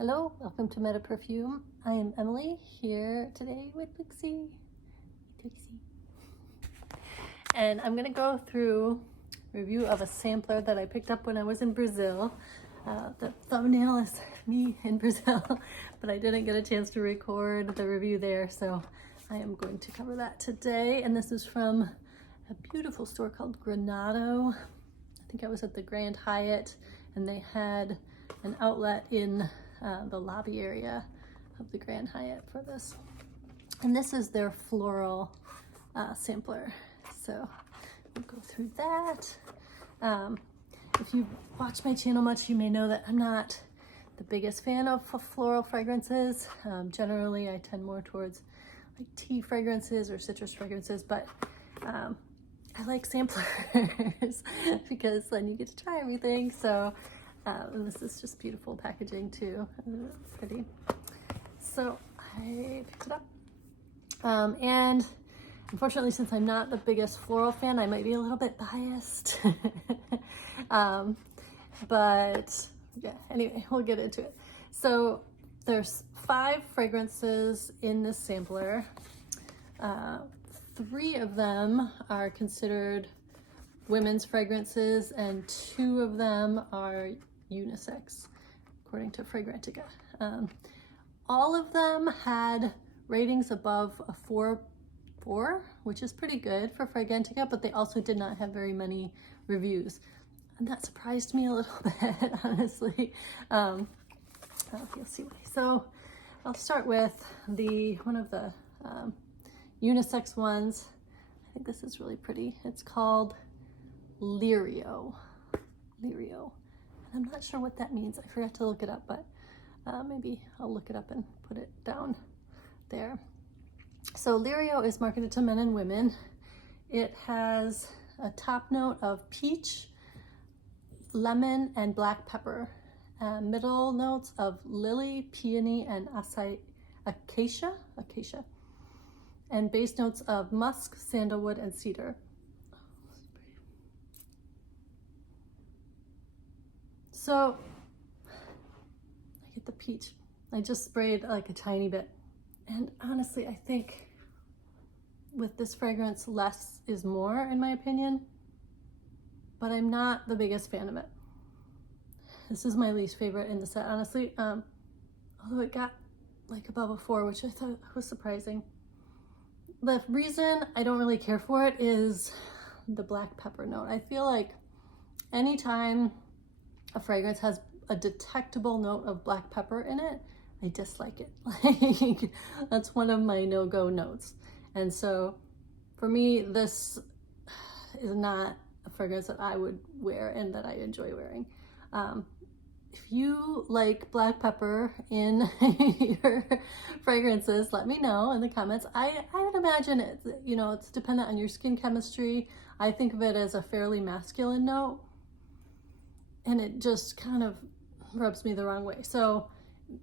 Hello, welcome to Meta Perfume. I am Emily here today with Pixie. And I'm gonna go through a review of a sampler that I picked up when I was in Brazil. The thumbnail is me in Brazil, but I didn't get a chance to record the review there, so I am going to cover that today. And this is from a beautiful store called Granado. I think I was at the Grand Hyatt, and they had an outlet in the lobby area of the Grand Hyatt for this. And this is their floral sampler. So we'll go through that. If you watch my channel much, you may know that I'm not the biggest fan of floral fragrances. Generally, I tend more towards like tea fragrances or citrus fragrances, but I like samplers because then you get to try everything. So and this is just beautiful packaging too. It's pretty. So I picked it up. And unfortunately, since I'm not the biggest floral fan, I might be a little bit biased. But yeah, anyway, we'll get into it. So there's 5 fragrances in this sampler. 3 of them are considered women's fragrances and 2 of them are unisex, according to Fragrantica. All of them had ratings above a 4.4, which is pretty good for Fragrantica, but they also did not have very many reviews. And that surprised me a little bit, honestly. You'll see why. So I'll start with one of the unisex ones. I think this is really pretty. It's called Lirio. And I'm not sure what that means. I forgot to look it up, but maybe I'll look it up and put it down there. So Lirio is marketed to men and women. It has a top note of peach, lemon, and black pepper. Middle notes of lily, peony, and acacia. And base notes of musk, sandalwood, and cedar. So I get the peach. I just sprayed like a tiny bit. And honestly, I think with this fragrance, less is more in my opinion, but I'm not the biggest fan of it. This is my least favorite in the set, honestly. Although it got like above a 4, which I thought was surprising. The reason I don't really care for it is the black pepper note. I feel like anytime a fragrance has a detectable note of black pepper in it, I dislike it. Like, that's one of my no-go notes. And so for me, this is not a fragrance that I would wear and that I enjoy wearing. If you like black pepper in your fragrances, let me know in the comments. I would imagine it's dependent on your skin chemistry. I think of it as a fairly masculine note, and it just kind of rubs me the wrong way. So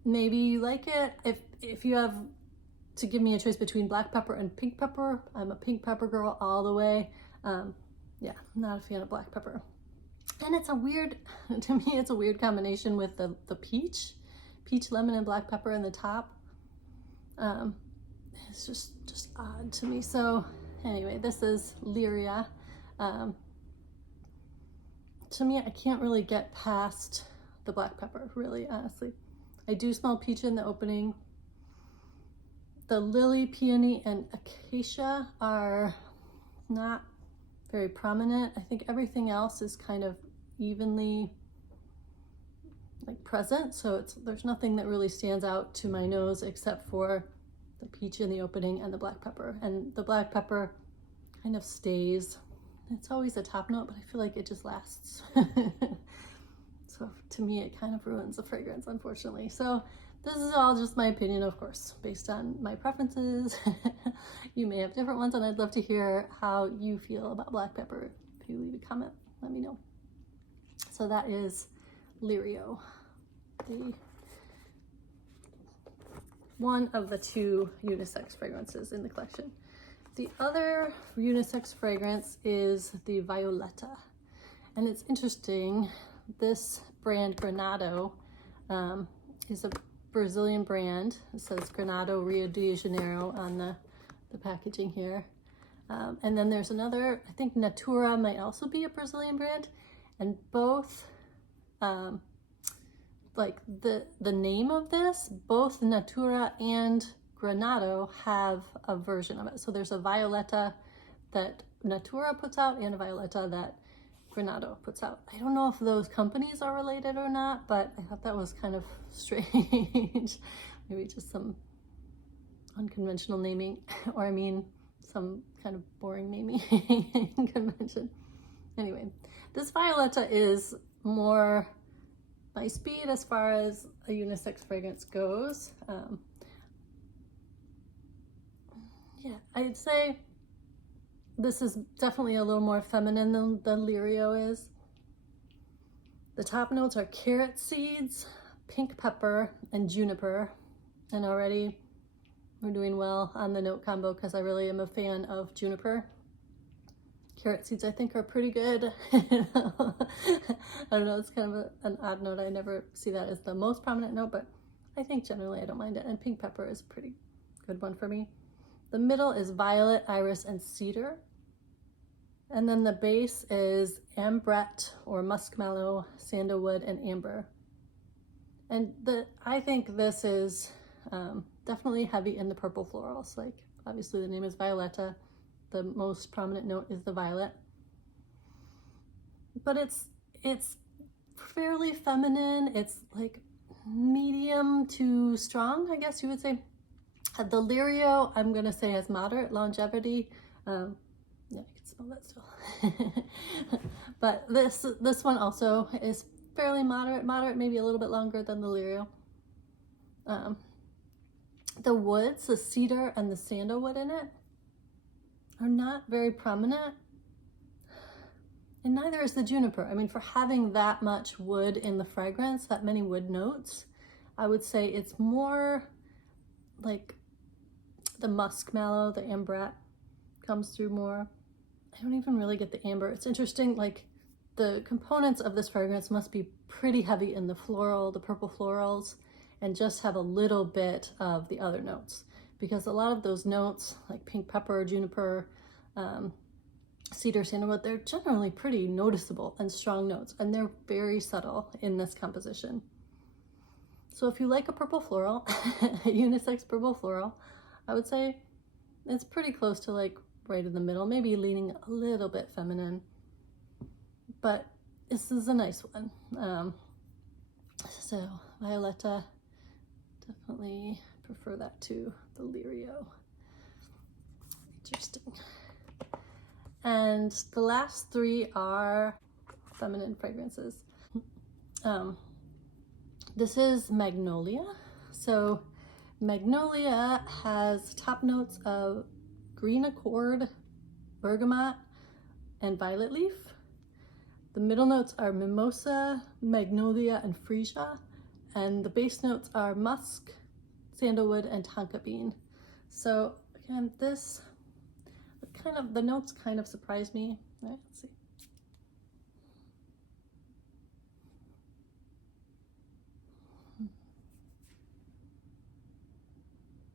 maybe you like it. If you have to give me a choice between black pepper and pink pepper, I'm a pink pepper girl all the way. Yeah, I'm not a fan of black pepper. And it's a weird, to me, it's a weird combination with the peach, lemon, and black pepper in the top. It's just odd to me. So anyway, this is Lirio. To me, I can't really get past the black pepper, really, honestly. I do smell peach in the opening. The lily, peony, and acacia are not very prominent. I think everything else is kind of evenly like present, so there's nothing that really stands out to my nose except for the peach in the opening and the black pepper. And the black pepper kind of stays. It's always a top note, but I feel like it just lasts. So to me, it kind of ruins the fragrance, unfortunately. So this is all just my opinion, of course, based on my preferences. You may have different ones, and I'd love to hear how you feel about black pepper. If you leave a comment, let me know. So that is Lirio, the one of the 2 unisex fragrances in the collection. The other unisex fragrance is the Violeta. And it's interesting, this brand Granado is a Brazilian brand. It says Granado, Rio de Janeiro on the packaging here. And then there's another, I think Natura might also be a Brazilian brand. And both, like the name of this, both Natura and Granado have a version of it. So there's a Violeta that Natura puts out and a Violeta that Granado puts out. I don't know if those companies are related or not, but I thought that was kind of strange. Maybe just some unconventional naming, or I mean, some kind of boring naming convention. Anyway, this Violeta is more my speed as far as a unisex fragrance goes. Yeah, I'd say this is definitely a little more feminine than Lirio is. The top notes are carrot seeds, pink pepper, and juniper. And already we're doing well on the note combo because I really am a fan of juniper. Carrot seeds I think are pretty good. I don't know, it's kind of an odd note. I never see that as the most prominent note, but I think generally I don't mind it. And pink pepper is a pretty good one for me. The middle is violet, iris, and cedar. And then the base is ambrette or muskmallow, sandalwood, and amber. And I think this is definitely heavy in the purple florals. Like obviously the name is Violeta. The most prominent note is the violet. But it's fairly feminine. It's like medium to strong, I guess you would say. The Lirio, I'm gonna say, has moderate longevity. Yeah, I can smell that still. But this one also is fairly moderate, maybe a little bit longer than the Lirio. The woods, the cedar and the sandalwood in it are not very prominent, and neither is the juniper. I mean, for having that much wood in the fragrance, that many wood notes, I would say it's more like the muskmallow, the ambrette comes through more. I don't even really get the amber. It's interesting, like the components of this fragrance must be pretty heavy in the floral, the purple florals, and just have a little bit of the other notes. Because a lot of those notes, like pink pepper, juniper, cedar, sandalwood, they're generally pretty noticeable and strong notes, and they're very subtle in this composition. So if you like a purple floral, a unisex purple floral, I would say it's pretty close to like right in the middle, maybe leaning a little bit feminine, but this is a nice one. So Violeta, definitely prefer that to the Lirio. Interesting. And the last three are feminine fragrances. This is Magnolia. So Magnolia has top notes of green accord, bergamot, and violet leaf. The middle notes are mimosa, magnolia, and freesia. And the base notes are musk, sandalwood, and tonka bean. So again, this the notes kind of surprised me. All right, let's see.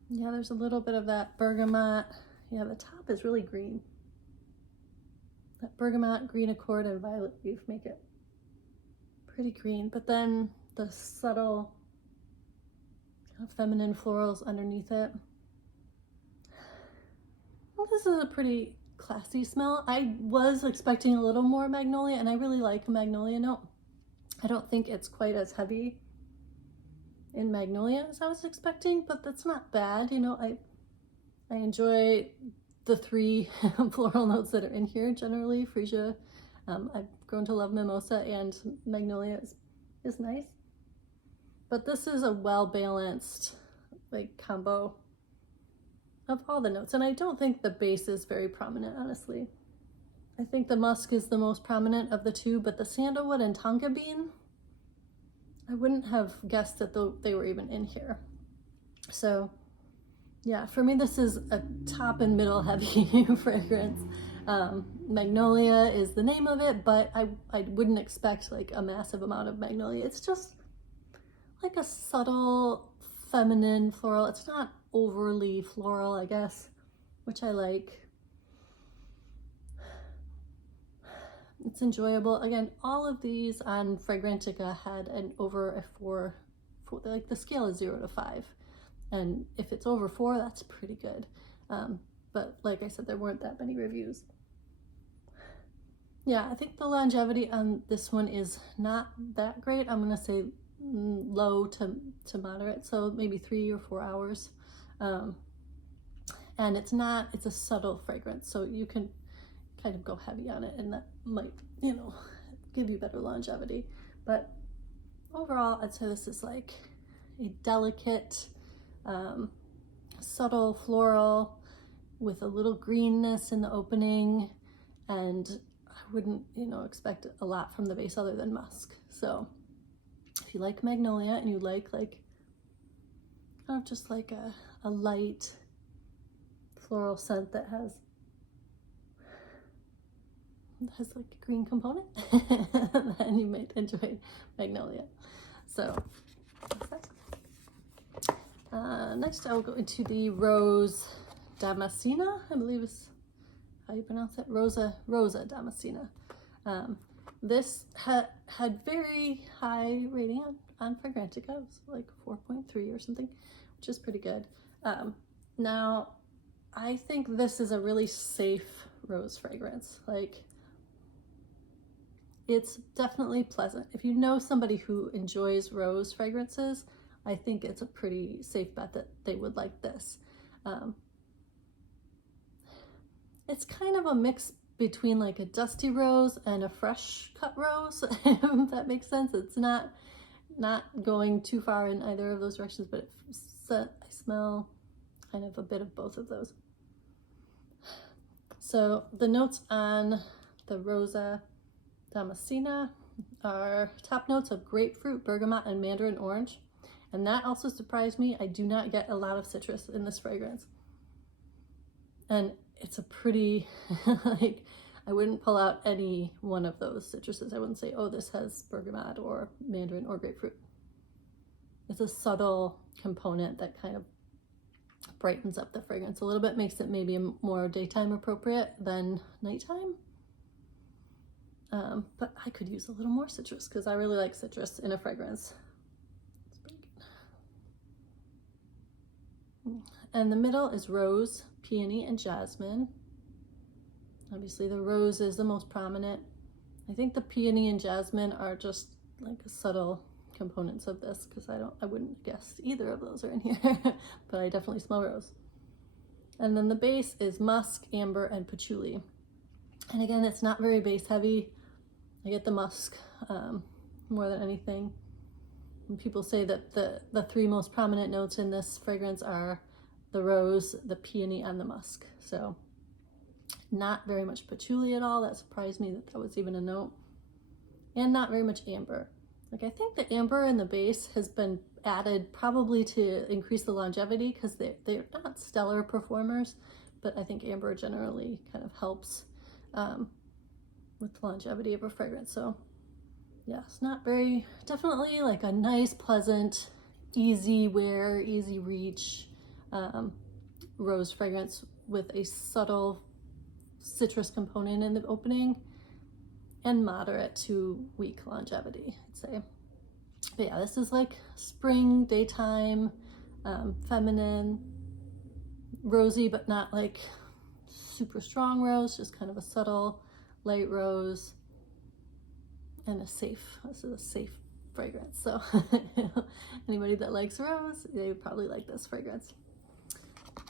Yeah, there's a little bit of that bergamot. Yeah, the top is really green. That bergamot, green accord, and violet leaf make it pretty green, but then the subtle kind of feminine florals underneath it. Well, this is a pretty classy smell. I was expecting a little more magnolia, and I really like a magnolia note. I don't think it's quite as heavy in magnolia as I was expecting, but that's not bad. You know, I enjoy the three floral notes that are in here generally. Freesia, I've grown to love mimosa, and magnolia is nice. But this is a well-balanced like combo of all the notes, and I don't think the base is very prominent, honestly. I think the musk is the most prominent of the two, but the sandalwood and tonka bean, I wouldn't have guessed that they were even in here. So yeah, for me this is a top and middle heavy fragrance. Magnolia is the name of it, but I wouldn't expect like a massive amount of magnolia. It's just like a subtle feminine floral. It's not overly floral, I guess, which I like. It's enjoyable. Again, all of these on Fragrantica had an over a 4, like the scale is 0 to 5. And if it's over 4, that's pretty good. But like I said, there weren't that many reviews. Yeah, I think the longevity on this one is not that great. I'm gonna say low to moderate, so maybe 3 or 4 hours. And it's a subtle fragrance, so you can kind of go heavy on it, and that might, you know, give you better longevity. But overall, I'd say this is like a delicate, subtle floral with a little greenness in the opening, and I wouldn't, you know, expect a lot from the base other than musk. So if you like Magnolia and you like kind of just like a light floral scent that has like a green component, then you might enjoy Magnolia. So next I will go into the Rose Damascena, I believe is how you pronounce it, Rosa Damascena. This had very high rating on Fragrantica. It was like 4.3 or something, which is pretty good. Now, I think this is a really safe rose fragrance. Like, it's definitely pleasant. If you know somebody who enjoys rose fragrances, I think it's a pretty safe bet that they would like this. It's kind of a mix between like a dusty rose and a fresh cut rose, if that makes sense. It's not going too far in either of those directions, but I smell kind of a bit of both of those. So the notes on the Rosa Damascena are top notes of grapefruit, bergamot, and mandarin orange. And that also surprised me. I do not get a lot of citrus in this fragrance. And it's a pretty, like, I wouldn't pull out any one of those citruses. I wouldn't say, oh, this has bergamot or mandarin or grapefruit. It's a subtle component that kind of brightens up the fragrance a little bit, makes it maybe more daytime appropriate than nighttime. But I could use a little more citrus because I really like citrus in a fragrance. It's pretty good. And the middle is rose, peony, and jasmine. Obviously the rose is the most prominent. I think the peony and jasmine are just like subtle components of this, because I wouldn't guess either of those are in here, but I definitely smell rose. And then the base is musk, amber, and patchouli. And again, it's not very base heavy. I get the musk more than anything. And people say that the 3 most prominent notes in this fragrance are the rose, the peony, and the musk. So not very much patchouli at all. That surprised me that was even a note. And not very much amber. Like, I think the amber in the base has been added probably to increase the longevity, because they're not stellar performers, but I think amber generally kind of helps with the longevity of a fragrance. So yeah, it's not very, definitely like a nice, pleasant, easy wear, easy reach rose fragrance with a subtle citrus component in the opening and moderate to weak longevity, I'd say. But yeah, this is like spring, daytime, feminine, rosy, but not like super strong rose, just kind of a subtle light rose, and this is a safe fragrance. So anybody that likes rose, they would probably like this fragrance.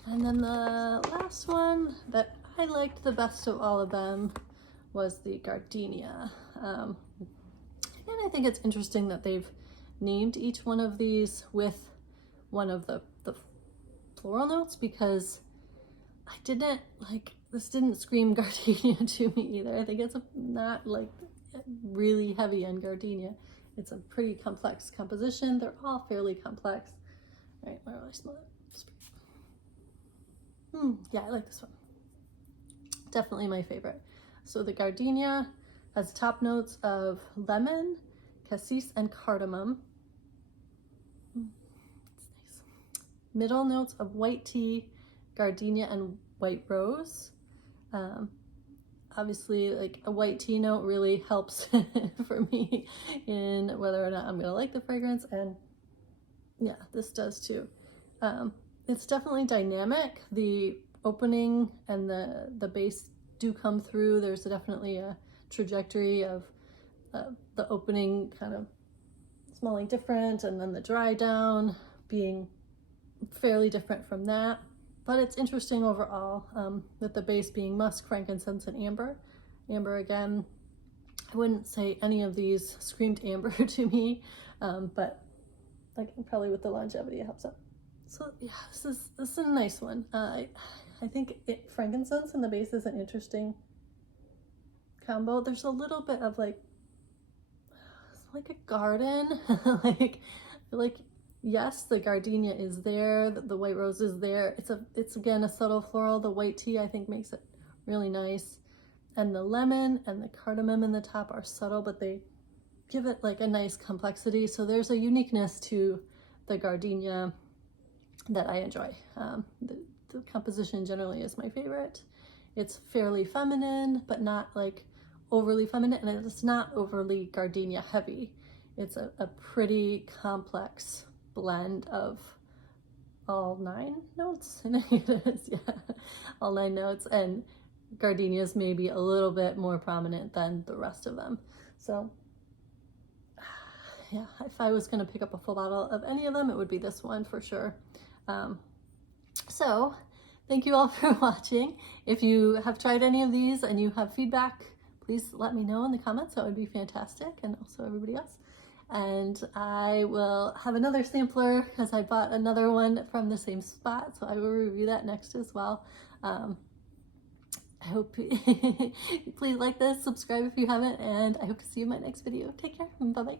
And then the last one that I liked the best of all of them was the Gardenia. And I think it's interesting that they've named each one of these with one of the floral notes, because I didn't like, this didn't scream Gardenia to me either. I think it's not like really heavy on Gardenia. It's a pretty complex composition. They're all fairly complex. All right, where do I smell it? Yeah, I like this one. Definitely my favorite. So the Gardenia has top notes of lemon, cassis, and cardamom. It's nice. Middle notes of white tea, gardenia, and white rose. Obviously, like a white tea note really helps for me in whether or not I'm gonna like the fragrance, and yeah, this does too. It's definitely dynamic. The opening and the base do come through. There's definitely a trajectory of the opening kind of smelling different, and then the dry down being fairly different from that. But it's interesting overall, with the base being musk, frankincense, and amber. Amber, again, I wouldn't say any of these screamed amber to me, but like probably with the longevity it helps out. So yeah, this is a nice one. I think frankincense in the base is an interesting combo. There's a little bit of like a garden, like yes, the gardenia is there, the white rose is there. It's again a subtle floral. The white tea I think makes it really nice, and the lemon and the cardamom in the top are subtle, but they give it like a nice complexity. So there's a uniqueness to the gardenia that I enjoy. The composition generally is my favorite. It's fairly feminine, but not like overly feminine, and it's not overly gardenia heavy. It's a pretty complex blend of all 9 notes. It is, yeah, all 9 notes, and gardenias maybe a little bit more prominent than the rest of them. So yeah, if I was going to pick up a full bottle of any of them, it would be this one for sure. So thank you all for watching. If you have tried any of these and you have feedback, please let me know in the comments. That would be fantastic, and also everybody else. And I will have another sampler because I bought another one from the same spot, so I will review that next as well. I hope please like this, subscribe if you haven't, and I hope to see you in my next video. Take care. Bye-bye.